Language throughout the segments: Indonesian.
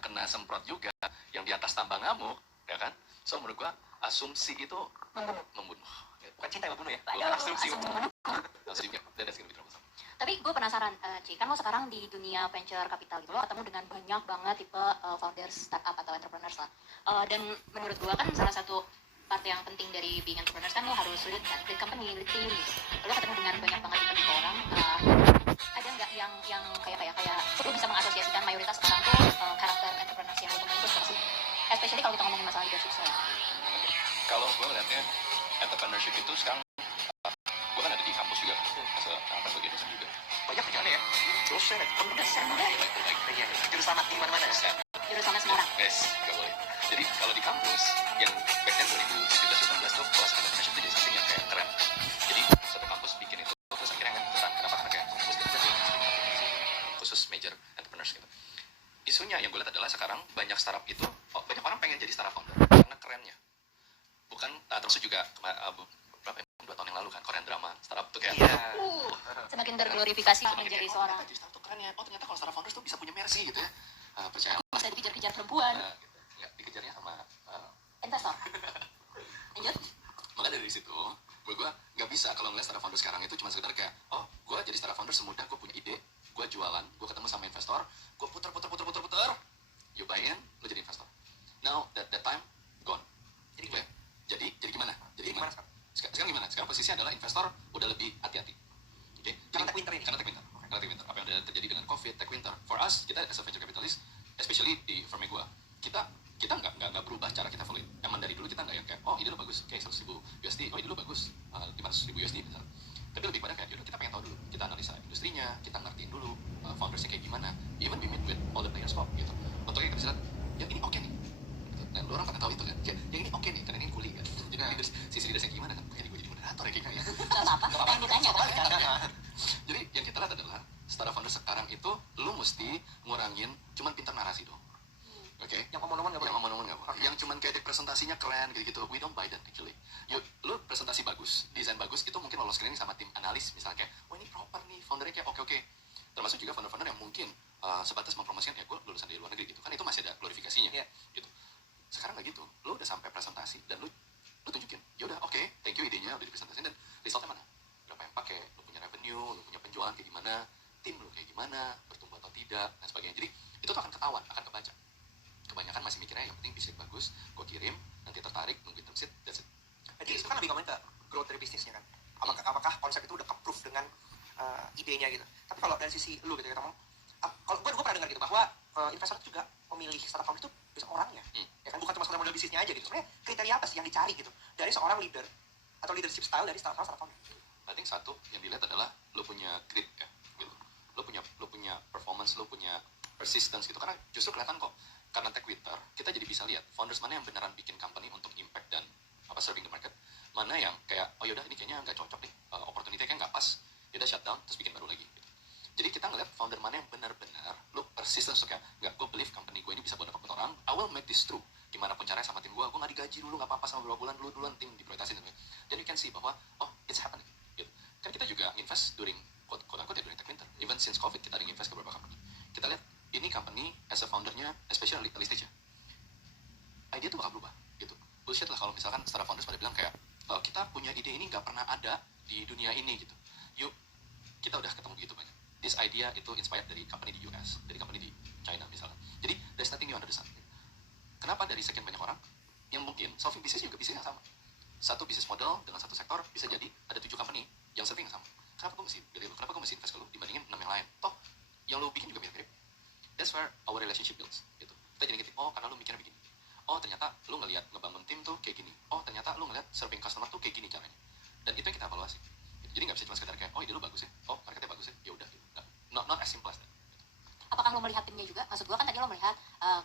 kena semprot juga yang di atas tambah ngamuk, ya kan? So menurut gua asumsi itu membunuh. Bukan cinta yang membunuh ya? Bukan asumsi membunuh. That's gonna be troublesome. Tapi gue penasaran, Ci, kan lo sekarang di dunia venture capital gitu, lo ketemu dengan banyak banget tipe founders, startup atau entrepreneurs lah. Dan menurut gue kan salah satu part yang penting dari being entrepreneurs kan lo harus lead kan, lead company, lead team gitu. Lo ketemu dengan banyak banget tipe orang. Ada nggak yang kayak lo bisa mengasosiasikan mayoritas sekarang tuh karakter entrepreneurs yang lo temuin itu seperti sih? Especially kalau kita ngomongin masalah leadership saya. Kalau gue ngeliatnya entrepreneurship itu sekarang, gue kan ada di kampus juga, sebagai dosen juga. Banyak kerjaannya ya? Dosen, iya. Jurusan di mana-mana ya? Jurusan Semarang. Yes, gak boleh. Jadi kalau di kampus, yang back then 2017-2018 tuh kelas entrepreneurship itu jadi something yang kayak keren. Jadi satu kampus bikin itu, terus akhirnya kan beneran, kenapa? Karena kayak kampus dan khusus major entrepreneurs gitu. Isunya yang gue lihat adalah sekarang banyak startup itu, banyak orang pengen jadi startup founder karena kerennya. Bukan, termasuk juga berapa 2 tahun yang lalu kan, Korean drama, startup tuh kayak semakin terglorifikasi menjadi seorang. Jadi startup tuh kerennya, ternyata kalau startup founders tuh bisa punya mercy gitu ya. Percaya. Bisa dikejar-kejar perempuan. Gitu. Nggak, dikejarnya sama investor. Lanjut. Maka dari situ, menurut gue nggak bisa kalau ngeliat startup founder sekarang itu cuma sekedar kayak, gue jadi startup founder semudah gue punya ide, gue jualan, gue ketemu sama investor, gue puter, you buy in, lo jadi investor. Now that time gone. Jadi gimana? Jadi gimana sekarang gimana? Sekarang posisinya adalah investor udah lebih hati-hati. Oke? Karena tech winter ini. Karena tech winter. Apa yang udah terjadi dengan COVID, tech winter. For us, kita as a venture capitalist, especially di firm gue, kita nggak berubah cara kita follow. Emang dari dulu kita nggak yang kayak, ide lo bagus, kayak 100.000 USD, ide lo bagus, 500.000 USD misalnya. Tapi lebih pada kayak, yaudah kita pengen tahu dulu, kita analisa industrinya, kita ngertiin dulu foundersnya kayak gimana. Even we meet with all the players kok, gitu. Untuk kita bisa, yang ini oke nih. Nah, lu orang pada tahu itu kan, kayak yang ini oke nih, karena ini kuli kan. Jadi sisi leadersnya gimana kan? Jadi gue jadi moderator ya kayaknya. Gak apa-apa, yang ditanya kan. Jadi yang kita lihat adalah startup founder sekarang itu lu mesti ngurangin cuman pintar narasi dong. Oke? Yang omong-omong nggak boleh. Yang cuman kayak presentasinya keren gitu-gitu. We don't buy that actually. Lu presentasi bagus, desain bagus, itu mungkin lolos screening sama tim analis misalnya kayak, ini proper nih, foundernya kayak oke. Termasuk juga founder-founder yang mungkin sebatas mempromosikan gue lulusan dari luar negeri gitu kan, itu masih ada glorifikasinya. Gitu. Sekarang nggak gitu, lu udah sampai presentasi dan lu tunjukin, ya udah oke, thank you idenya udah dipresentasiin dan resultnya mana? Berapa yang pakai, lu punya revenue, lu punya penjualan kayak gimana, tim lu kayak gimana, bertumbuh atau tidak dan sebagainya. Jadi itu tuh akan ketahuan, akan kebaca. Kebanyakan masih mikirnya yang penting bisnis bagus, gue kirim, nanti tertarik, nungguin term sheet, that's it. Jadi itu kan lebih ngomongin ke growth dari bisnisnya kan. Apakah konsep itu udah ke-proof dengan idenya gitu. Tapi kalau dari sisi lu gitu ya, kalau gue pernah dengar gitu bahwa investor juga memilih startup founder itu bisa orangnya. Ya kan, bukan cuma sekedar model bisnisnya aja gitu. Sebenarnya kriteria apa sih yang dicari gitu dari seorang leader atau leadership style dari startup founder? I think satu yang dilihat adalah lu punya grit ya, gitu. Lu punya performance, lu punya persistence gitu. Karena justru kelihatan kok, karena tech winter, kita jadi bisa lihat founders mana yang beneran bikin company untuk impact dan serving the market, mana yang kayak yaudah ini kayaknya nggak cocok nih, opportunity kayak nggak pas, yaudah shutdown terus bikin baru lagi. Gitu. Jadi kita ngeliat founder mana yang benar-benar lu persistence kayak, nggak, gue believe company gue ini bisa buat dapat orang, I will make this true. Gimana pun caranya sama tim gue nggak digaji dulu, nggak apa-apa sama beberapa bulan duluan tim diprioritasin. Dan you can see bahwa it's happening. Gitu. Kan kita juga invest during quote-unquote ya, during tech winter. Even since COVID kita ada invest ke beberapa company. Kita lihat ini company as a foundernya, especially early stage ya, idea tuh bakal berubah. Gitu. Bullshit lah kalau misalkan startup founders pada bilang kayak, kita punya ide ini nggak pernah ada di dunia ini gitu. Yuk, kita udah ketemu gitu banyak. This idea itu inspired dari company di US, dari company di China misalnya. Jadi there's nothing new under the sun. Kenapa dari sekian banyak orang yang mungkin solving bisnis juga bisnis yang sama, satu bisnis model dengan satu sektor bisa jadi ada 7 company yang serving yang sama. Kenapa gue mesti pilih lu? Kenapa gue mesti invest ke lu dibandingin 6 yang lain? Toh yang lu bikin juga mirip-mirip. That's where our relationship builds. Gitu. Kita jadi ngerti, karena lu mikirnya begini. Ternyata lu ngelihat ngebangun tim tuh kayak gini. Ternyata lu ngelihat serving customer tuh kayak gini caranya. Dan itu yang kita evaluasi. Jadi nggak bisa cuma sekedar kayak, ide lu bagus ya, marketnya bagus ya, ya udah. Not as simple as that. Apakah lo melihat timnya juga? Maksud gue kan tadi lo melihat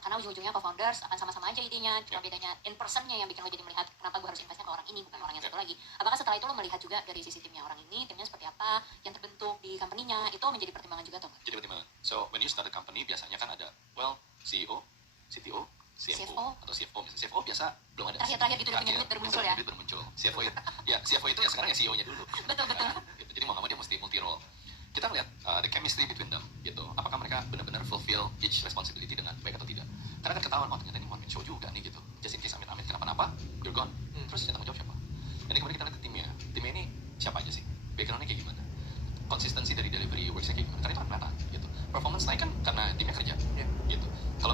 karena ujung-ujungnya co-founders akan sama-sama aja idenya, cuma bedanya in personnya yang bikin lo jadi melihat kenapa gue harus investnya ke orang ini bukan orang yang satu lagi. Apakah setelah itu lo melihat juga dari sisi timnya orang ini, timnya seperti apa, yang terbentuk di company-nya, itu menjadi pertimbangan juga atau enggak? Jadi pertimbangan. So when you start a company biasanya kan ada CEO, CTO, CFO atau CFO. Misalnya CFO biasa belum ada. Terakhir gitu punya duit bermuncul ya. Duit bermuncul. CFO itu ya sekarang ya CEO-nya dulu. Betul. Gitu. Jadi mau nggak mau dia mesti multi role. Kita melihat the chemistry between them gitu. Apakah mereka benar-benar fulfill each responsibility dengan baik atau tidak.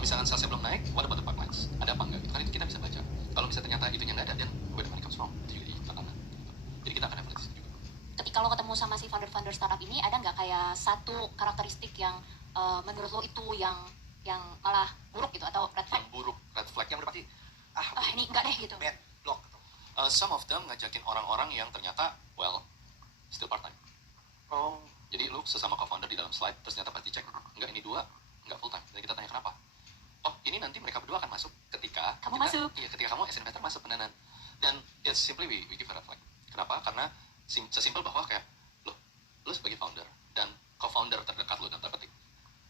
Kalau misalkan salesnya belum naik, what about the pipelines? Ada apa enggak? Itu kan itu kita bisa baca. Kalau misalnya ternyata itunya nggak ada, dan where the money comes from, itu juga jadi tantangan. Gitu. Jadi kita akan analisis juga. Ketika lo ketemu sama si founder-founder startup ini, ada nggak kayak satu karakteristik yang menurut lo itu yang malah buruk gitu atau red flag? Yang buruk, red flag. Yang udah pasti Ini enggak deh gitu. bad block gitu. Some of them ngajakin orang-orang yang ternyata, well, still part time. Oh, Jadi lu sesama co-founder di dalam slide, terus ternyata pas dicek, enggak ini dua, enggak full time. Dan kita tanya kenapa? Oh, ini nanti mereka berdua akan masuk ketika Kamu masuk. Iya, ketika kamu as investor masuk pendanaan. Dan it's simply we give a red flag. Kenapa? Karena sesimpel bahwa kayak lu sebagai founder dan co-founder terdekat lu dan terpetik,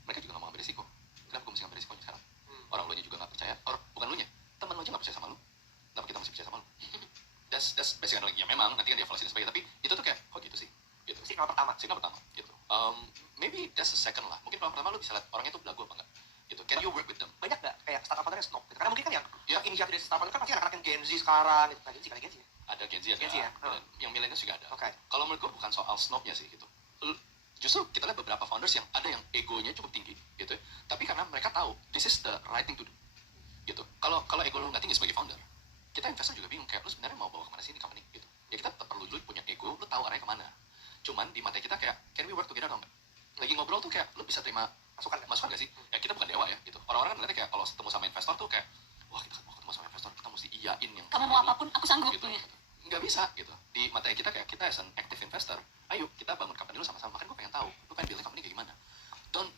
mereka juga nggak mau ambil risiko. Kenapa gue mesti ambil risikonya sekarang? Orang lu nya juga nggak percaya, or bukan lu nya, teman lu aja nggak percaya sama lu. Kenapa kita mesti percaya sama lu? That's basically, ya memang nanti kan dievaluasi dan sebagainya, tapi itu tuh kayak kok gitu sih? Gitu. signal pertama. Signal pertama gitu. Maybe that's the second lah. Mungkin pertama lu bisa lihat orangnya tuh belagu apa enggak. Gitu. Can you work with them? Banyak nggak kayak startup founder yang snob gitu? Karena mungkin kan yang Ya. inisiatif dari startup founder kan pasti anak-anak yang Gen Z sekarang gitu. Nah, Gen Z kali Gen Z ya? Ada Gen Z, ada Gen Z ya? dan yang millennials juga ada. Oke. Kalau menurut gue bukan soal snobnya sih gitu. Justru kita lihat beberapa founders yang ada yang egonya cukup tinggi gitu. Tapi karena mereka tahu this is the right thing to do. Gitu. Kalau ego lu nggak tinggi sebagai founder, kita investor juga bingung kayak lu sebenarnya mau bawa kemana sih ini company gitu. Ya kita tetap perlu dulu punya ego, lu tahu arahnya kemana. Cuman di mata kita kayak can we work together atau enggak? Lagi ngobrol tuh kayak lu bisa terima masukan gak sih? Ya kita bukan dewa ya gitu. Orang-orang kan ngeliatnya kayak kalau ketemu sama investor tuh kayak wah kita mau ketemu sama investor kita mesti iyain yang Kamu mau apapun, aku sanggup. gitu. Nggak bisa gitu. Di mata kita kayak kita as an active investor, ayo kita bangun company dulu sama-sama. Makanya gue pengen tahu lu pengen building company kayak gimana. Don't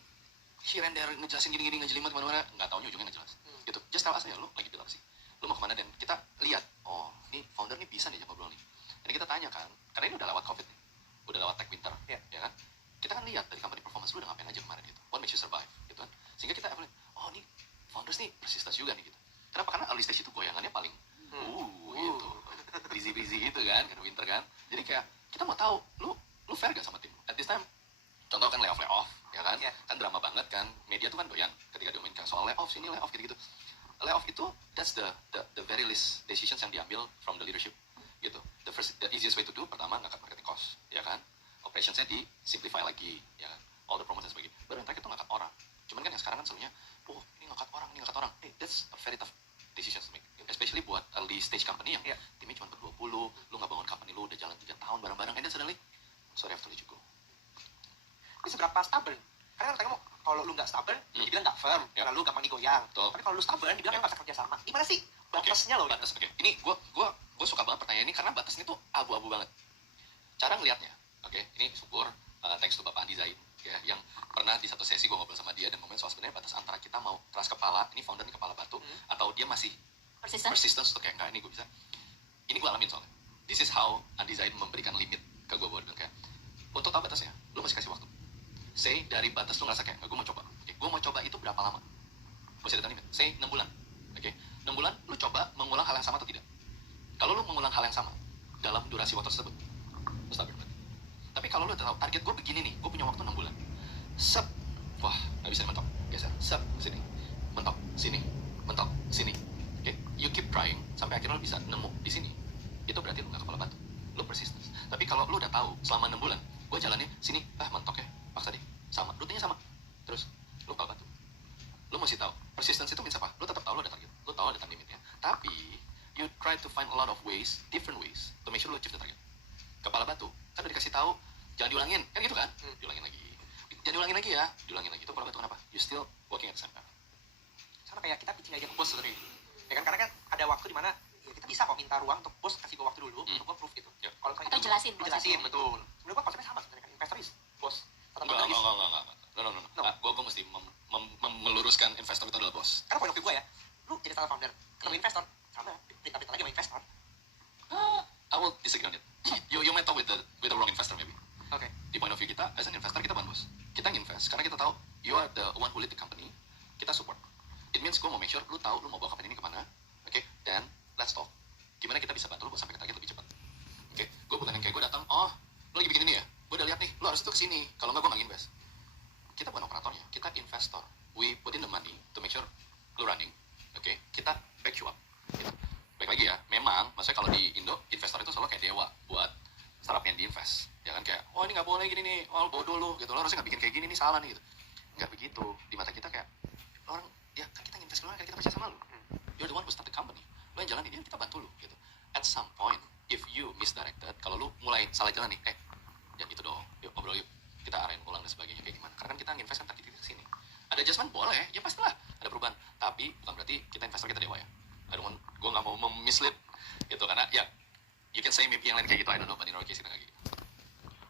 here and there ngejelasin gini-gini ngejelimet kemana-mana, nggak taunya ujungnya nggak jelas. Gitu. Just tell us aja lu lagi build apa sih? Lu mau kemana, dan kita lihat oh ini founder nih bisa nih ajak ngobrol nih. Dan kita tanya kan, karena ini udah lewat covid nih, udah lewat tech winter, Ya. ya kan? Kita kan lihat dari company performance lu udah ngapain aja kemarin gitu. What makes you survive gitu kan? Sehingga kita evaluate, oh nih founders nih persistence juga nih gitu. Kenapa? Karena early stage itu goyangannya paling gitu. Busy gitu kan winter kan. Jadi kayak kita mau tahu lu fair gak sama tim. At this time contoh kan layoff ya kan? Ya. Kan drama banget kan. Media tuh kan doyan ketika diomongin kayak soal layoff sini layoff gitu-gitu. Layoff itu that's the very least decisions yang diambil from the leadership gitu. The easiest way to do pertama ngangkat marketing cost, ya kan? Operationsnya di simplify lagi, ya kan? All the promotion sebagainya. Baru yang terakhir itu ngangkat orang. Cuman kan yang sekarang kan sebenarnya, oh ini ngangkat orang. Hey, that's a very tough decision to make. Especially buat early stage company yang timnya cuma ber-20, lu nggak bangun company lu udah jalan 3 tahun bareng-bareng, and then suddenly, sorry I have to let you go. Ini seberapa stubborn? Karena kan tengok kalau lu nggak stubborn, dibilang nggak firm, Ya. karena lu gampang digoyang. Betul. Tapi kalau lu stubborn, dibilang nggak bisa kerja sama. Gimana sih batasnya lo? Batas, oke. Ini gue suka banget pertanyaan ini karena batasnya tuh abu-abu banget. Cara ngelihatnya, oke. Ini syukur, thanks to Bapak Andi Zaid, ya, yang pernah di satu sesi gue ngobrol sama dia dan ngomongin soal sebenarnya batas antara kita mau keras kepala, ini founder ini kepala batu, atau dia masih persistence tuh kayak enggak, ini gue bisa. Ini gue alamin soalnya. This is how Andi Zaid memberikan limit ke gue buat kayak, untuk tahu batasnya, lu masih kasih waktu. Say dari batas lu ngerasa kayak, gue mau coba. Oke, gue mau coba itu berapa lama? Masih ada limit. Say 6 bulan. Oke, 6 bulan lu coba mengulang hal yang sama atau tidak? Kalau lu mengulang hal yang sama dalam durasi waktu tersebut, lu stabil berarti. Tapi kalau lu tahu target gue begini nih, gue punya waktu 6 bulan. Wah, nggak bisa mentok. Geser, sini, mentok, sini. Oke, you keep trying sampai akhirnya lu bisa nemu di sini. Itu berarti lu nggak kepala batu. Lu persistence. Tapi kalau lu udah tahu selama 6 bulan, gue jalannya sini, mentok ya, paksa deh, sama, rutenya sama, terus lu kepala batu. Lu mesti tahu, persistence itu means apa? Lu tetap tahu lu ada target, lu tahu ada time limitnya. Tapi you try to find a lot of ways, different ways to make sure lu achieve the target. Kepala batu, kan udah dikasih tahu, jangan diulangin, kan gitu kan? Diulangin lagi, jangan diulangin lagi ya, diulangin lagi. Itu kepala batu kenapa? You still working at the same time. Sama kayak kita pitching aja ke bos sebenarnya. Ya kan, karena kan ada waktu di mana ya kita bisa kok minta ruang untuk bos kasih gue waktu dulu untuk gue proof gitu. Ya. Kalau kayak Atau jelasin, jelasin proses. betul. Menurut gue konsepnya sama sebenarnya kan, investor is bos. Tetap Enggak. is. No. Gue mesti meluruskan investor itu adalah bos. Karena point of view gue ya, lu jadi startup founder, ketemu investor, sama berita-berita lagi sama investor. I will disagree on it. You might talk with the wrong investor maybe. Oke. Di point of view kita, as an investor, kita bukan bos. Kita invest karena kita tahu you are the one who lead the company. Kita support. It means gue mau make sure lu tahu lu mau bawa company ini kemana. Oke, dan let's talk. Gimana kita bisa bantu lu buat sampai ke target lebih cepat. Oke, gue bukan yang kayak gue datang, oh, lu lagi bikin ini ya? Gue udah lihat nih, lu harus itu kesini. Kalau nggak, gue nggak invest. Kita bukan operatornya, kita investor. We put in the money to make sure lu running. Oke, kita back you up. Gitu. Baik lagi ya, memang, maksudnya kalau di Indo, investor itu selalu kayak dewa buat startup yang diinvest. Ya kan kayak, oh ini nggak boleh gini nih, oh bodoh lu, gitu. Lo harusnya nggak bikin kayak gini nih, salah nih, gitu. Nggak begitu. Di mata kita kayak, orang, ya kan kita mulai salah jalan nih, jangan gitu dong, yuk ngobrol yuk, kita arahin ulang dan sebagainya kayak gimana. Karena kan kita nginvest kan target kita ke sini. Ada adjustment boleh, ya pastilah ada perubahan. Tapi bukan berarti kita investor kita dewa ya. Gue nggak mau mislead gitu, karena ya you can say maybe yang lain kayak gitu, I don't know, but in our case kita nggak gitu.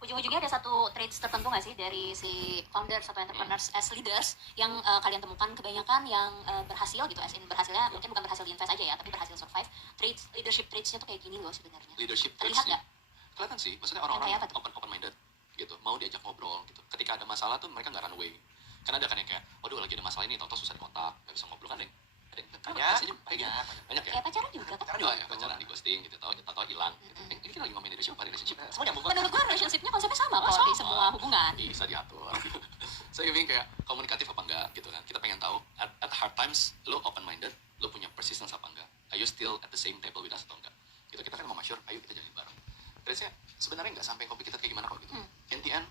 Ujung-ujungnya ada satu traits tertentu nggak sih dari si founders atau entrepreneurs as leaders yang kalian temukan kebanyakan yang berhasil gitu, as in berhasilnya mungkin bukan berhasil di invest aja ya, tapi berhasil survive. Traits, leadership traitsnya tuh kayak gini loh sebenarnya. Leadership Terlihat traitsnya nggak? kelihatan sih, maksudnya orang-orang Kayak apa tuh? open minded gitu, mau diajak ngobrol gitu. Ketika ada masalah tuh mereka nggak run away. Karena ada kan yang kayak, waduh lagi ada masalah ini, tau-tau susah dikontak, nggak bisa ngobrol, kan ada yang biasanya banyak ya. Kayak pacaran juga kan? Pacaran Oh juga ya, pacaran di ghosting gitu, tau hilang. Ini kita lagi ngomongin relationship, semua nyambung Menurut gue relationshipnya konsepnya sama kok di semua hubungan. bisa diatur. So you mean kayak komunikatif apa enggak gitu kan? Kita pengen tahu at hard times lo open minded, lo punya persistence apa enggak? Are you still at the same table with us atau enggak? Gitu, kita kan mau make sure, ayo kita jalan bareng. Terusnya sebenarnya nggak sampai complicated kayak gimana kok gitu. In the end,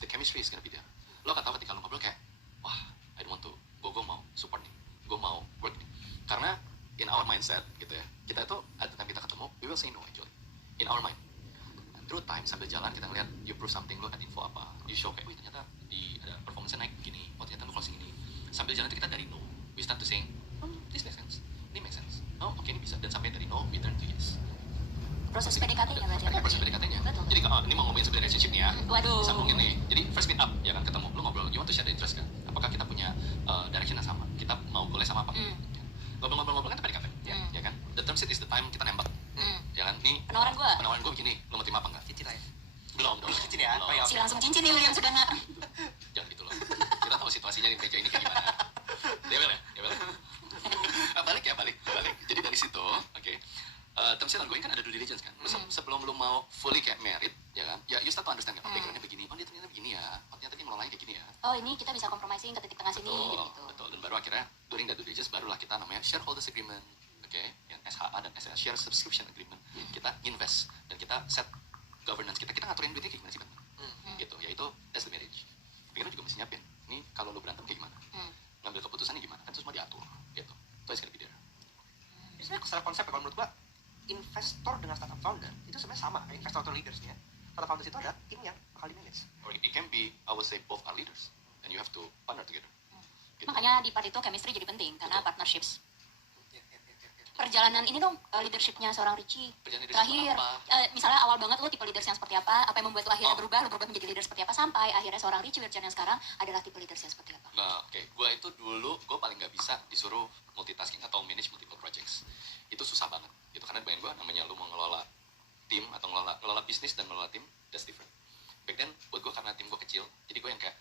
the chemistry is gonna be there. Lo akan tahu ketika lo ngobrol kayak, wah, I don't want to, gue mau support nih, gue mau work nih. Karena in our mindset gitu ya, kita itu at the time kita ketemu, we will say no actually. In our mind. Through time sambil jalan kita ngeliat you prove something, lo at info apa, you show kayak, wih ternyata ada performance naik begini, oh ternyata lo closing ini. Sambil jalan itu kita dari no, we start to saying, this makes sense, ini make sense, oh oke ini bisa, dan sampai dari no we turn to yes. Proses PDKT-nya berarti. Ada proses PDKT-nya. Betul. Jadi ini mau ngomongin sebenarnya relationship nih ya. Waduh. Sambungin nih. Jadi first meet up ya kan, ketemu, lu ngobrol, you want to share the interest kan? Apakah kita punya direction yang sama? Kita mau goalnya sama apa? Ngobrol-ngobrol kan PDKT, ya kan? The term sheet is the time kita nembak, ya kan? Nih penawaran gue begini, lu mau terima apa enggak? cincin lah ya Belum dong. cincin ya Belum. oh, ya, Si langsung cincin nih William sudah nggak. Jangan gitu loh. Kita tahu situasinya di meja ini kayak gimana. Dewel ya. Balik. Jadi dari situ, oke. Term sheet ongoing kan ada due diligence kan. Sebelum lu mau fully kayak married, ya kan? Ya you start to understand kan. Backgroundnya begini. Oh dia ternyata begini ya. Oh ternyata dia ngelolanya kayak gini ya. Oh ini kita bisa compromising ke titik tengah sini gitu. Betul. Dan baru akhirnya during that due diligence barulah kita namanya shareholders agreement, oke? Yang SHA dan SHA share subscription agreement. Kita invest dan kita set governance kita ngaturin duitnya kayak gimana sih, Bang? Gitu. Yaitu that's the marriage. Tapi kita juga mesti nyiapin. Nih kalau lu berantem kayak gimana? Ngambil keputusannya gimana? Kan itu semua diatur, gitu. Itu is gonna be there. sebenarnya secara konsep ya, kalau menurut gua investor dengan startup founder itu sebenarnya sama kayak investor atau leadersnya. Startup founders itu ada tim yang bakal di-manage. Or it can be, I would say both are leaders, and you have to partner together. Gitu. Makanya di part itu chemistry jadi penting karena Betul. partnerships. Ya. Perjalanan ini dong leadershipnya seorang Richie. Perjalanan Terakhir, apa? misalnya awal banget lo tipe leaders yang seperti apa yang membuat lo akhirnya berubah menjadi leader seperti apa, sampai akhirnya seorang Richie Wirjan yang sekarang adalah tipe leaders yang seperti apa. Nah, oke. Gue itu dulu, gue paling nggak bisa disuruh multitasking atau manage multiple projects. Itu susah banget. Gitu, karena bayangin gue, namanya lu mau ngelola tim atau ngelola bisnis dan ngelola tim, that's different. Back then, buat gue karena tim gue kecil, jadi gue yang kayak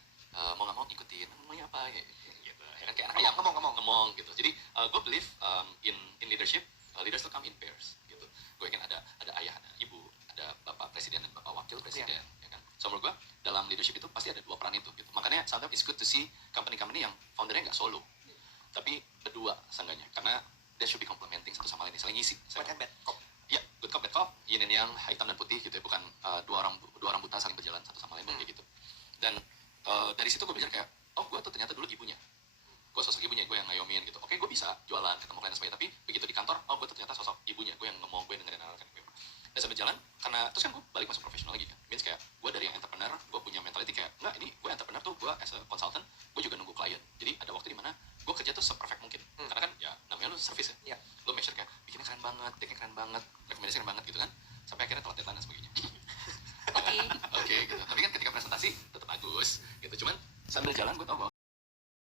mau nggak mau ikutin, maunya apa ya, gitu. Ya kan kayak anak ayam, ngomong gitu. Jadi gue believe in leadership, leaders will come in pairs, gitu. Gue ingin ada ayah, ada ibu, ada bapak presiden dan bapak wakil presiden, ya kan. So menurut gue dalam leadership itu pasti ada dua peran itu, gitu. Makanya sometimes it's good to see company yang foundernya nggak solo, tapi berdua seenggaknya, karena they should be complementing satu sama lain, saling ngisi. Bad and bad cop. Ya, good cop, bad cop, yin and yang, hitam dan putih gitu ya, bukan dua orang buta saling berjalan satu sama lain kayak gitu. Dan dari situ gue belajar kayak, oh gue tuh ternyata dulu ibunya, gue sosok ibunya, gue yang ngayomin gitu. Oke, gue bisa jualan, ketemu klien dan sebagainya, tapi begitu di kantor, oh gue tuh ternyata sosok ibunya,